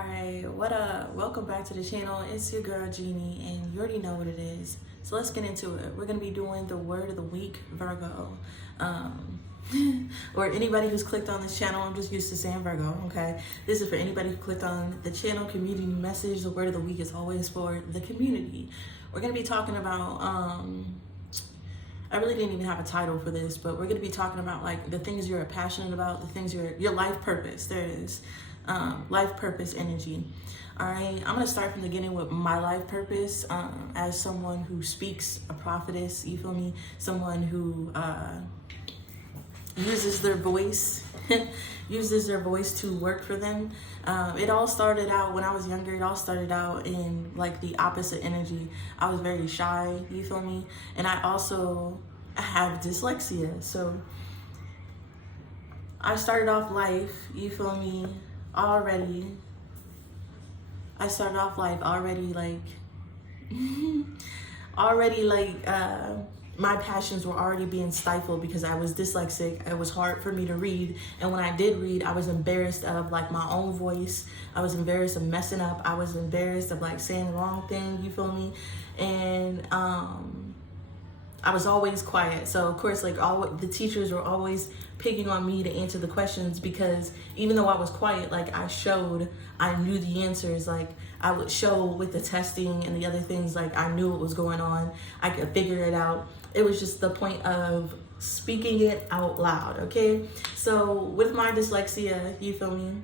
Alright, what up? Welcome back to the channel. It's your girl Jeannie, and you already know what it is. So let's get into it. We're going to be doing the word of the week, Virgo. Or anybody who's clicked on this channel, I'm just used to saying Virgo, okay? This is for anybody who clicked on the channel, community message. The word of the week is always for the community. We're going to be talking about, I really didn't even have a title for this, but we're going to be talking about like the things you're passionate about, the things your life purpose. There it is. Life purpose energy. All right, I'm going to start from the beginning with my life purpose as someone who speaks, a prophetess, you feel me? Someone who uses their voice, to work for them. It all started out when I was younger. It all started out in like the opposite energy. I was very shy, you feel me? And I also have dyslexia. So I started off life, you feel me? I started off life already my passions were already being stifled because I was dyslexic. It was hard for me to read, and when I did read, I was embarrassed of like my own voice. I was embarrassed of messing up. I was embarrassed of like saying the wrong thing, you feel me? And I was always quiet. So of course, like the teachers were always picking on me to answer the questions, because even though I was quiet, like I knew the answers. Like I would show with the testing and the other things, like I knew what was going on. I could figure it out. It was just the point of speaking it out loud, okay? So with my dyslexia, you feel me?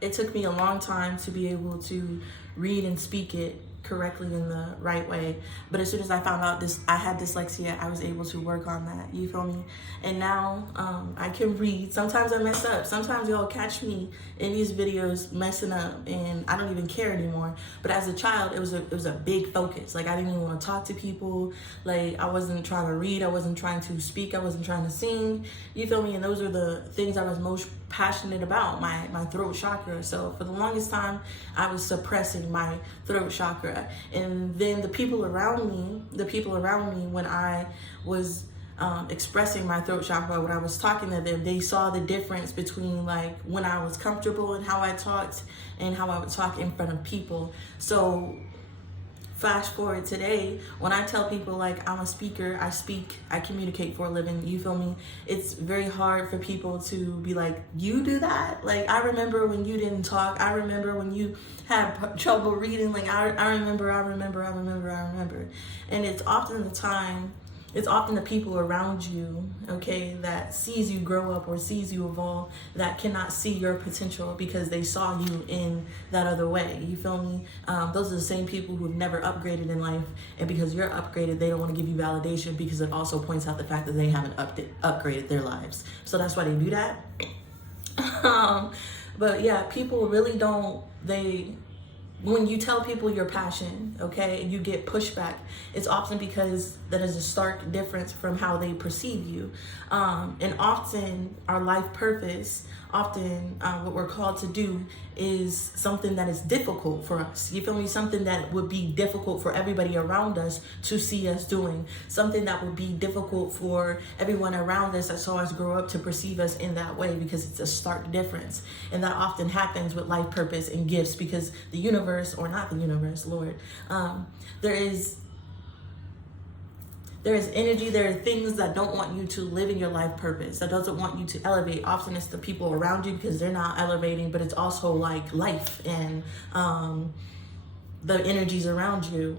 It took me a long time to be able to read and speak it correctly in the right way, but as soon as I found out I had dyslexia, I was able to work on that, you feel me? And now I can read. Sometimes I mess up. Sometimes y'all catch me in these videos messing up and I don't even care anymore. But as a child, it was a big focus. Like I didn't even want to talk to people. Like I wasn't trying to read, I wasn't trying to speak, I wasn't trying to sing, you feel me? And those are the things I was most passionate about, my throat chakra. So for the longest time, I was suppressing my throat chakra. And then the people around me, when I was expressing my throat chakra, when I was talking to them, they saw the difference between like when I was comfortable and how I talked and how I would talk in front of people. So flash forward today, when I tell people like I'm a speaker, I speak, I communicate for a living, you feel me? It's very hard for people to be like, you do that? Like I remember when you didn't talk. I remember when you had trouble reading. Like I remember. And it's often the people around you, okay, that sees you grow up or sees you evolve, that cannot see your potential because they saw you in that other way, you feel me? Those are the same people who have never upgraded in life, and because you're upgraded, they don't want to give you validation because it also points out the fact that they haven't upgraded their lives. So that's why they do that. But yeah, people really don't, when you tell people your passion, okay, and you get pushback, it's often because that is a stark difference from how they perceive you. And often our life purpose, what we're called to do is something that is difficult for us. You feel me? Something that would be difficult for everybody around us to see us doing. Something that would be difficult for everyone around us that saw us grow up to perceive us in that way, because it's a stark difference. And that often happens with life purpose and gifts, because the universe, or not the universe, Lord, there is energy, there are things that don't want you to live in your life purpose, that doesn't want you to elevate. Often it's the people around you because they're not elevating, but it's also like life and the energies around you.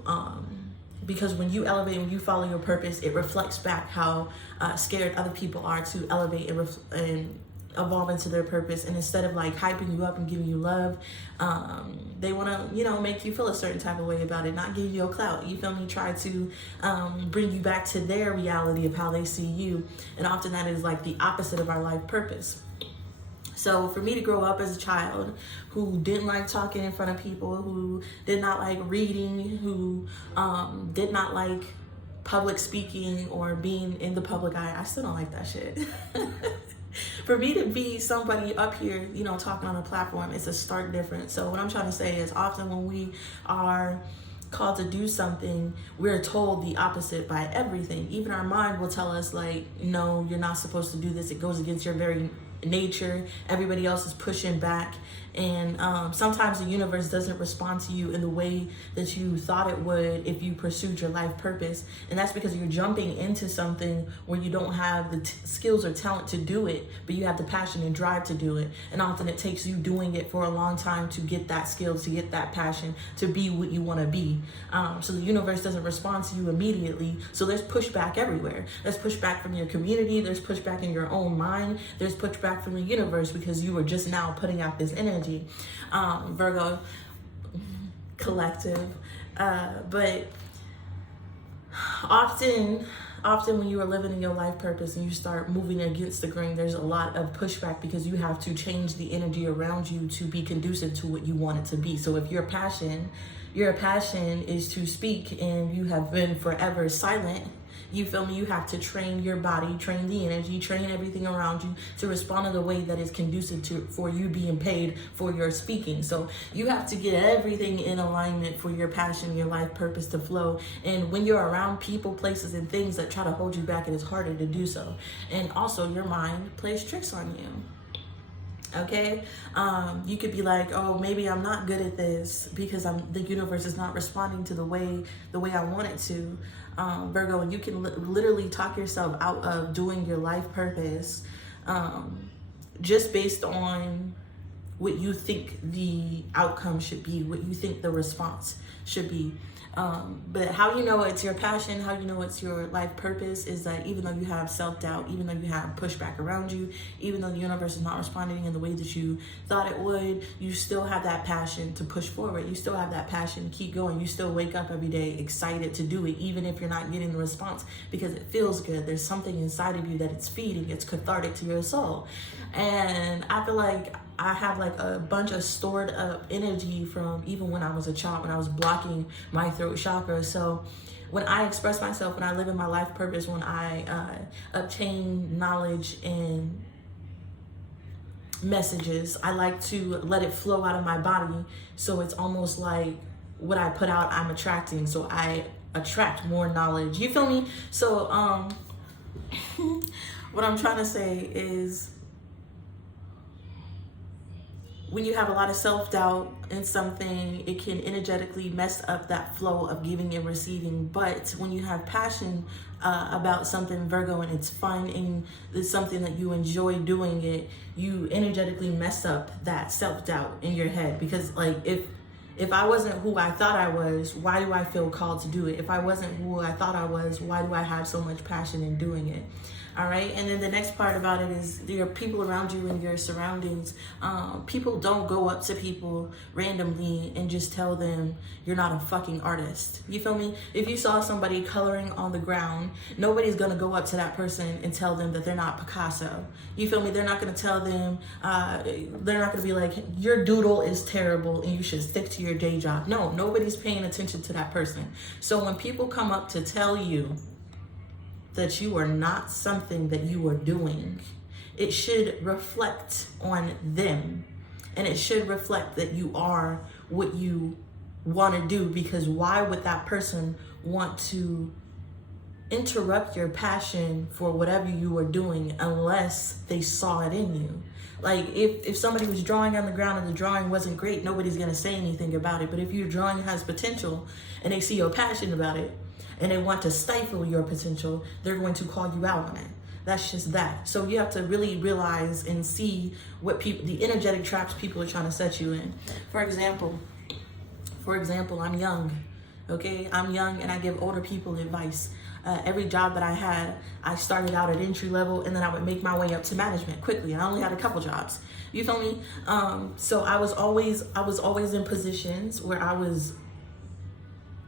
Because when you elevate, when you follow your purpose, it reflects back how scared other people are to elevate and evolve into their purpose. And instead of like hyping you up and giving you love, they want to make you feel a certain type of way about it, not give you a clout, you feel me? Try to bring you back to their reality of how they see you. And often that is like the opposite of our life purpose. So for me to grow up as a child who didn't like talking in front of people, who did not like reading, who did not like public speaking or being in the public eye, I still don't like that shit. For me to be somebody up here, talking on a platform, it's a stark difference. So what I'm trying to say is, often when we are called to do something, we're told the opposite by everything. Even our mind will tell us like, no, you're not supposed to do this. It goes against your very nature. Everybody else is pushing back And sometimes the universe doesn't respond to you in the way that you thought it would if you pursued your life purpose. And that's because you're jumping into something where you don't have the skills or talent to do it, but you have the passion and drive to do it. And often it takes you doing it for a long time to get that skill, to get that passion, to be what you want to be. So the universe doesn't respond to you immediately. So there's pushback everywhere. There's pushback from your community. There's pushback in your own mind. There's pushback from the universe because you were just now putting out this energy. Virgo collective. But often when you are living in your life purpose and you start moving against the grain, there's a lot of pushback because you have to change the energy around you to be conducive to what you want it to be. So if your passion is to speak and you have been forever silent, you feel me? You have to train your body, train the energy, train everything around you to respond in the way that is conducive to for you being paid for your speaking. So you have to get everything in alignment for your passion, your life purpose to flow. And when you're around people, places, and things that try to hold you back, it is harder to do so. And also your mind plays tricks on you. Okay, you could be like, oh, maybe I'm not good at this because the universe is not responding to the way I want it to. Virgo, and you can literally talk yourself out of doing your life purpose just based on what you think the outcome should be, what you think the response should be. But how you know it's your passion, how you know it's your life purpose is that even though you have self-doubt, even though you have pushback around you, even though the universe is not responding in the way that you thought it would, you still have that passion to push forward. You still have that passion to keep going. You still wake up every day excited to do it, even if you're not getting the response, because it feels good. There's something inside of you that it's feeding. It's cathartic to your soul. And I feel like I have like a bunch of stored up energy from even when I was a child, when I was blocking my throat chakra. So when I express myself, when I live in my life purpose, when I obtain knowledge and messages, I like to let it flow out of my body. So it's almost like what I put out, I'm attracting. So I attract more knowledge. You feel me? So what I'm trying to say is, when you have a lot of self-doubt in something, it can energetically mess up that flow of giving and receiving. But when you have passion about something, Virgo, and it's fun and it's something that you enjoy doing it, you energetically mess up that self-doubt in your head. Because like if I wasn't who I thought I was, why do I feel called to do it? If I wasn't who I thought I was, why do I have so much passion in doing it? All right. And then the next part about it is your people around you and your surroundings. People don't go up to people randomly and just tell them you're not a fucking artist. You feel me? If you saw somebody coloring on the ground, nobody's going to go up to that person and tell them that they're not Picasso. You feel me? They're not going to tell them, they're not going to be like, your doodle is terrible and you should stick to your day job. No, nobody's paying attention to that person. So when people come up to tell you that you are not something that you are doing, it should reflect on them, and it should reflect that you are what you want to do. Because why would that person want to interrupt your passion for whatever you are doing unless they saw it in you? Like if somebody was drawing on the ground and the drawing wasn't great, nobody's going to say anything about it. But if your drawing has potential and they see your passion about it, and they want to stifle your potential, they're going to call you out on it. That's just that. So you have to really realize and see what people, the energetic traps people are trying to set you in. For example, I'm young, okay? I'm young and I give older people advice. Every job that I had, I started out at entry level and then I would make my way up to management quickly. I only had a couple jobs. You feel me? So I was always in positions where I was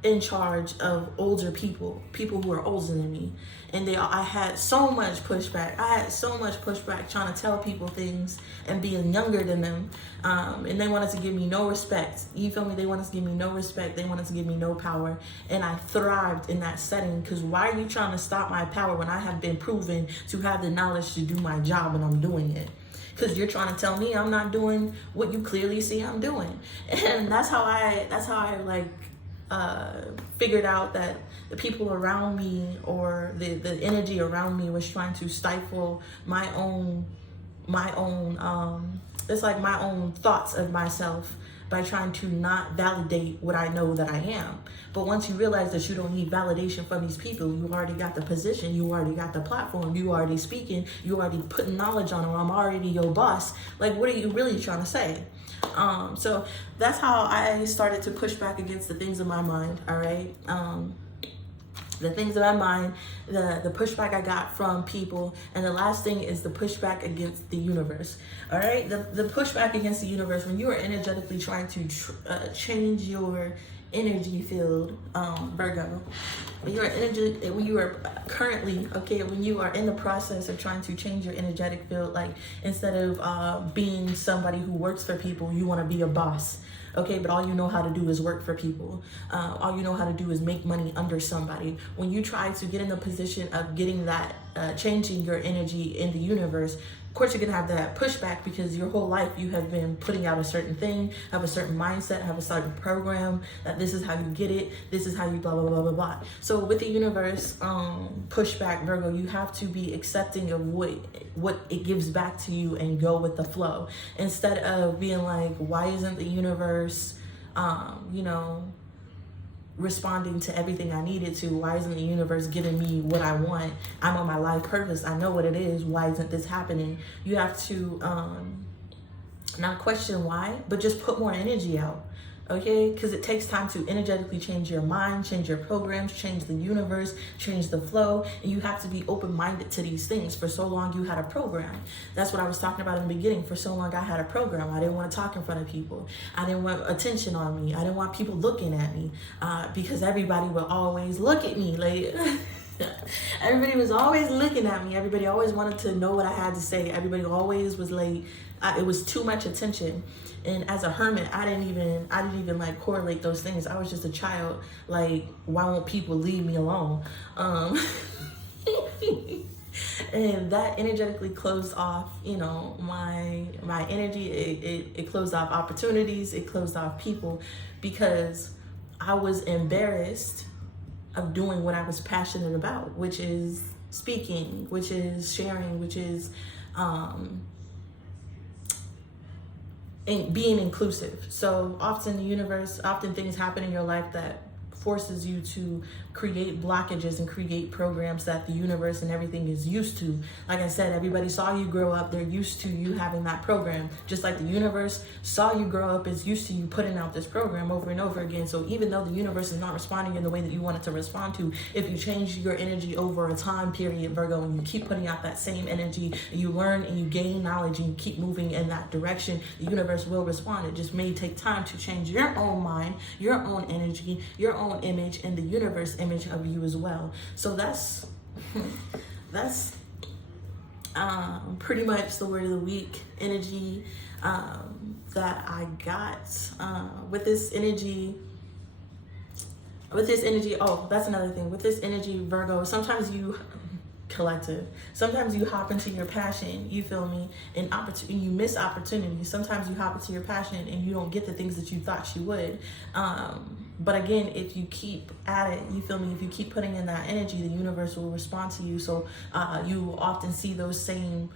in charge of older people who are older than me. And I had so much pushback. Trying to tell people things and being younger than them. And they wanted to give me no respect. You feel me? They wanted to give me no respect. They wanted to give me no power. And I thrived in that setting, because why are you trying to stop my power when I have been proven to have the knowledge to do my job and I'm doing it? Because you're trying to tell me I'm not doing what you clearly see I'm doing. And that's how I figured out that the people around me, or the energy around me, was trying to stifle my own it's like my own thoughts of myself by trying to not validate what I know that I am. But once you realize that you don't need validation from these people, you already got the position, you already got the platform, you already speaking, you already putting knowledge on them, I'm already your boss. Like, what are you really trying to say? So that's how I started to push back against the things in my mind, all right? The things in my mind, the pushback I got from people, and the last thing is the pushback against the universe. All right, the pushback against the universe, when you are energetically trying to change your energy field, Virgo, when you are currently, okay, when you are in the process of trying to change your energetic field, like instead of being somebody who works for people, you want to be a boss. Okay, but all you know how to do is work for people. All you know how to do is make money under somebody. When you try to get in the position of getting that, changing your energy in the universe, of course you're gonna have that pushback because your whole life you have been putting out a certain thing, have a certain mindset, have a certain program, that this is how you get it, this is how you blah, blah, blah, blah, blah. So with the universe pushback, Virgo, you have to be accepting of what it gives back to you and go with the flow. Instead of being like, why isn't the universe, responding to everything I needed to? Why isn't the universe giving me what I want? I'm on my life purpose. I know what it is. Why isn't this happening? You have to not question why, but just put more energy out. Okay, because it takes time to energetically change your mind, change your programs, change the universe, change the flow, and you have to be open-minded to these things. For so long you had a program. That's what I was talking about in the beginning. For so long I had a program. I didn't want to talk in front of people. I didn't want attention on me. I didn't want people looking at me because everybody would always look at me. Like everybody was always looking at me. Everybody always wanted to know what I had to say. Everybody always was like, it was too much attention. And as a hermit, I didn't even like correlate those things. I was just a child. Like, why won't people leave me alone? And that energetically closed off, my energy. It closed off opportunities. It closed off people because I was embarrassed of doing what I was passionate about, which is speaking, which is sharing, which is and being inclusive. So often things happen in your life that forces you to create blockages and create programs that the universe and everything is used to. Like I said, everybody saw you grow up. They're used to you having that program. Just like the universe saw you grow up, is used to you putting out this program over and over again. So even though the universe is not responding in the way that you want it to respond to, if you change your energy over a time period, Virgo, and you keep putting out that same energy, and you learn and you gain knowledge and you keep moving in that direction, the universe will respond. It just may take time to change your own mind, your own energy, your own image, and the universe image of you as well. So that's pretty much the word of the week energy that I got with this energy. Oh, that's another thing. With this energy, Virgo, sometimes you hop into your passion, you feel me, and you miss opportunities. Sometimes you hop into your passion and you don't get the things that you thought you would. But again, if you keep at it, you feel me, if you keep putting in that energy, the universe will respond to you. So you often see those same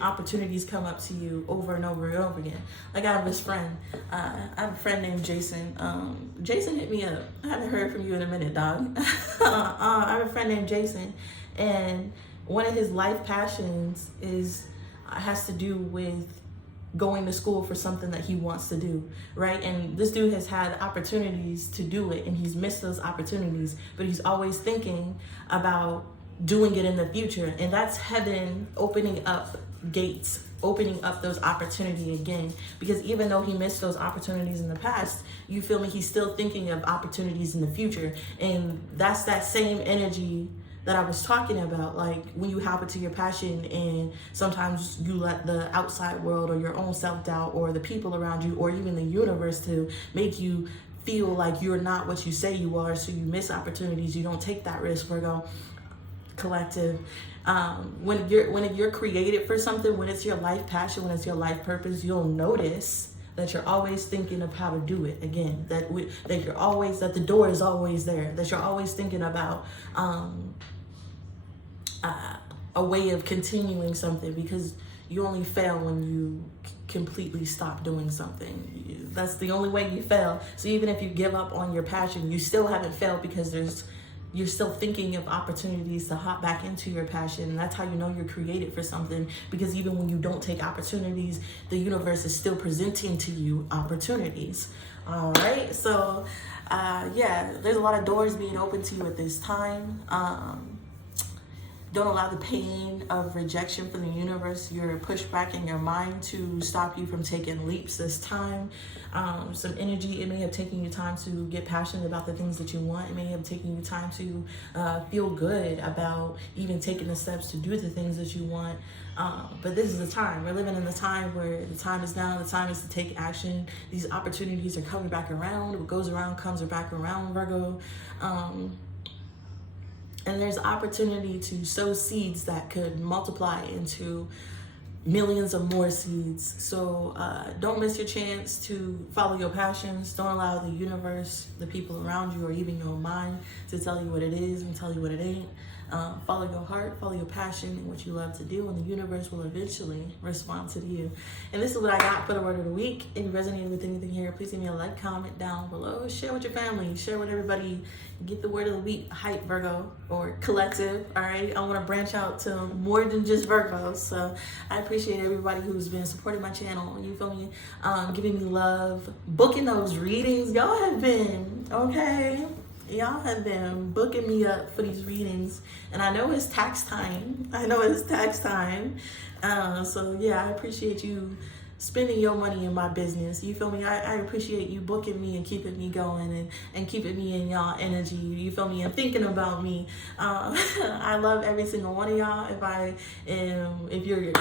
opportunities come up to you over and over and over again. Like I have this friend, I have a friend named Jason. Jason hit me up. I haven't heard from you in a minute, dog. I have a friend named Jason, and one of his life passions has to do with going to school for something that he wants to do, right? And this dude has had opportunities to do it, and he's missed those opportunities, but he's always thinking about doing it in the future. And that's heaven opening up gates, opening up those opportunities again. Because even though he missed those opportunities in the past, you feel me, he's still thinking of opportunities in the future. And that's that same energy that I was talking about. Like when you hop into your passion and sometimes you let the outside world or your own self-doubt or the people around you or even the universe to make you feel like you're not what you say you are, so you miss opportunities, you don't take that risk, Virgo collective. When you're created for something, when it's your life passion, when it's your life purpose, you'll notice that you're always thinking of how to do it again, that the door is always there, that you're always thinking about a way of continuing something, because you only fail when you completely stop doing something. That's the only way you fail. So even if you give up on your passion, you still haven't failed, because you're still thinking of opportunities to hop back into your passion. And that's how you know you're created for something, because even when you don't take opportunities, the universe is still presenting to you opportunities. All right, so yeah, there's a lot of doors being open to you at this time. Don't allow the pain of rejection from the universe, your pushback in your mind, to stop you from taking leaps this time. Some energy, it may have taken you time to get passionate about the things that you want. It may have taken you time to feel good about even taking the steps to do the things that you want. But this is the time. We're living in the time where the time is now. The time is to take action. These opportunities are coming back around. What goes around comes back around, Virgo. And there's opportunity to sow seeds that could multiply into millions of more seeds. So don't miss your chance to follow your passions. Don't allow the universe, the people around you, or even your mind to tell you what it is and tell you what it ain't. Follow your heart, follow your passion and what you love to do, and the universe will eventually respond to you. And this is what I got for the word of the week. If you resonated with anything here, please give me a like, comment down below. Share with your family, share with everybody. Get the word of the week hype, Virgo, or collective. All right, I want to branch out to more than just Virgos. So I appreciate everybody who's been supporting my channel. You feel me? Giving me love, booking those readings. Y'all have been okay. Y'all have been booking me up for these readings, and I know it's tax time. So yeah, I appreciate you spending your money in my business. You feel me? I appreciate you booking me and keeping me going and keeping me in y'all energy. You feel me? And thinking about me. I love every single one of y'all. If you're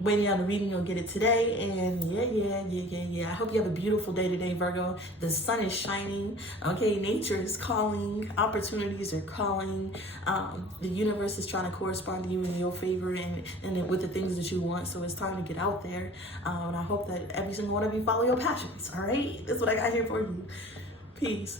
waiting on the reading, you'll get it today. And yeah. I hope you have a beautiful day today, Virgo. The sun is shining. Okay, nature is calling. Opportunities are calling. The universe is trying to correspond to you in your favor and with the things that you want. So it's time to get out there. And I hope that every single one of you follow your passions. All right, that's what I got here for you. Peace.